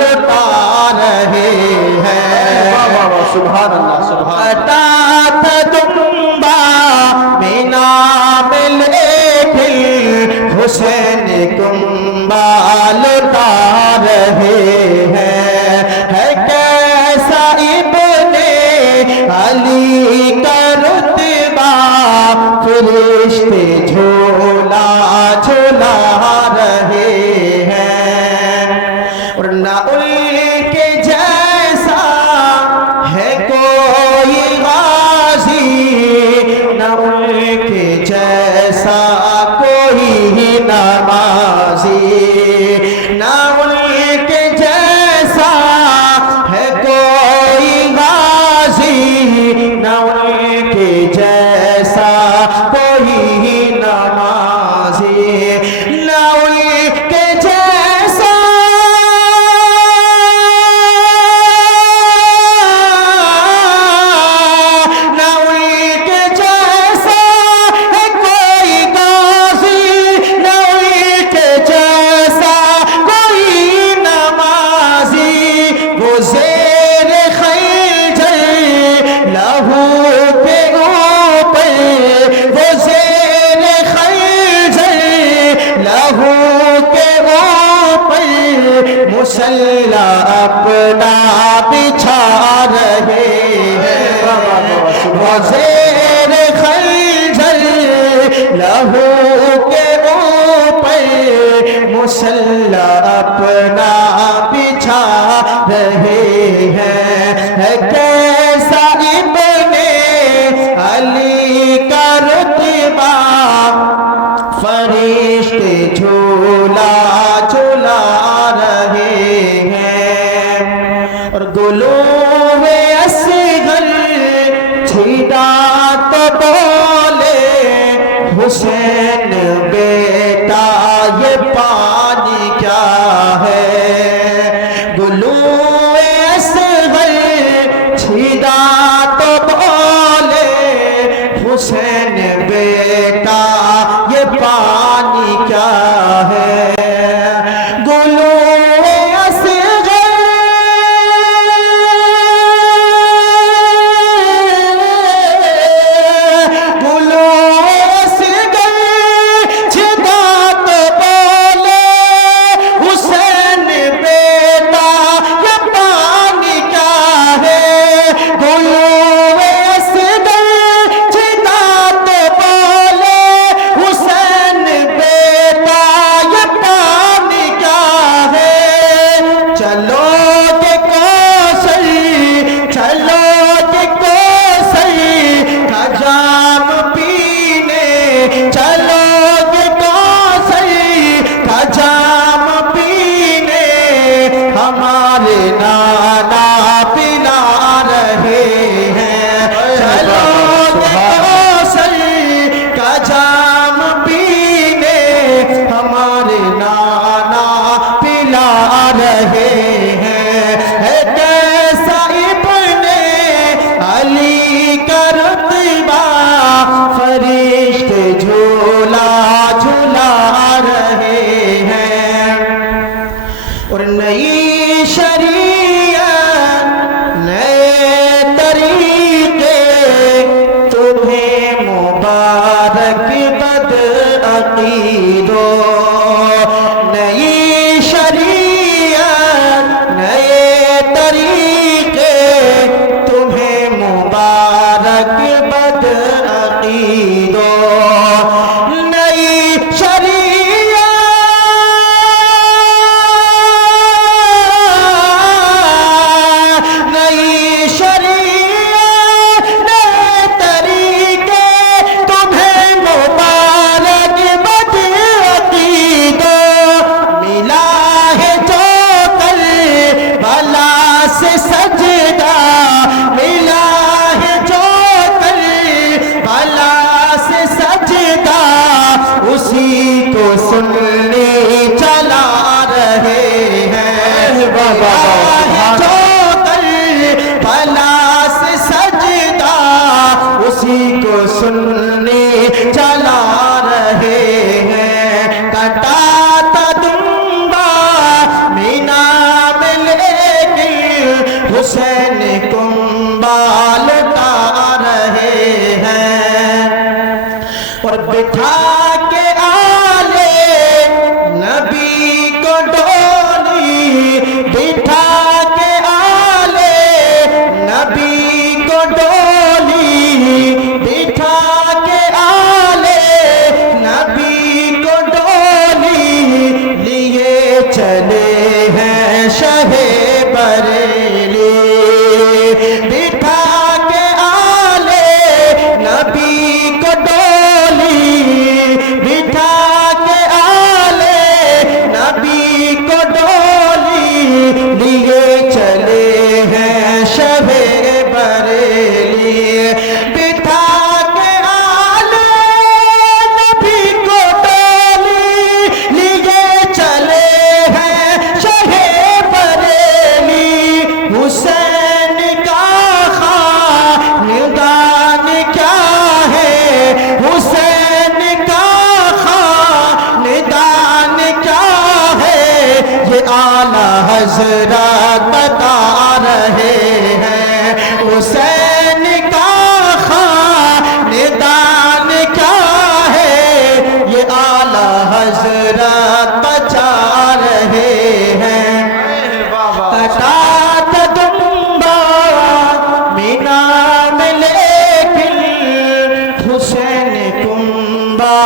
لٹا رہے ہیں۔ سبحان اللہ سبحان اللہ۔ اٹا تھا دمبا مینا میں لیکن حسین کنبا لٹا رہے ہیں۔ ہے کیسا ابن علی کا رتبہ فرشتے جھولا جھولا رہے ہیں، اور نہ ان کے جیسا ہے کوئی غازی، نہ ان کے جیسا کوئی نمازی، نہ ان کے جیسا ہے کوئی غازی، نہ ان کے جیسا کوئی نمازی، نہ ان کے جیسا نہ ان کے جیسا ہے کوئی غازی، نہ ان کے جیسا کوئی نمازی، وہ زیر خنجر لہو کے اوپر، وہ زیر خنجر لہو کے اوپر مسلح اپنا بچھا رہے ہیں، وہ زیر خنجر لہو کے اوپر مسلح اپنا بچھا رہے ہیں۔ ہے کیسا ابن علی کا رتبہ فرشتے جھولا جھولا رہے ہیں، اور گلوب اصغر چھیڑا تو بولے حسین بیٹا یہ پانی کیا ہے، گلوب اصغر چھیڑا تو بولے حسین بیٹا یہ پانی کیا ہے، گلوب اصغر گلوب اصغر چھیڑا تو بولے حسین بیٹا یہ پانی کیا ہے، گلوب اصغر چھیڑا تو بولے حسین بیٹا یہ پانی کیا ہے، چلو کہ کوثر چلو کہ کوثر کا جام پینے، چلو کہ کوثر کا جام پینے ہمارے نانا پلا رہے ہیں، چلو کہ کوثر کا جام پینے ہمارے نانا پلا رہے ہیں۔ ہے کیسا ابن علی کا رتبہ فرشتے جھولا جھولا رہے ہیں، اور نئی شریعت نئے طریقے تمہیں مبارک بد عقیدو، نئی شریعت نئے طریقے تمہیں مبارک بد عقیدو، نئی شریعت چلے ہیں شہ بریلی بٹھا کے آلے نبی کو ڈولی بٹھا کے آلے نبی کو ڈولی لیے چلے ہیں شہ بریلی بٹھا کے آلے نبی کو ڈولی لیے چلے ہیں شہ بریلی حسین کا خاندان کیا ہے حسین کا خاندان کیا ہے یہ اعلیٰ حضرات بتا رہے ہیں حسین کا خاندان کیا ہے یہ اعلیٰ حضرات بچا رہے ہیں کٹا دمبا مینا میں لیکن حسین کنبا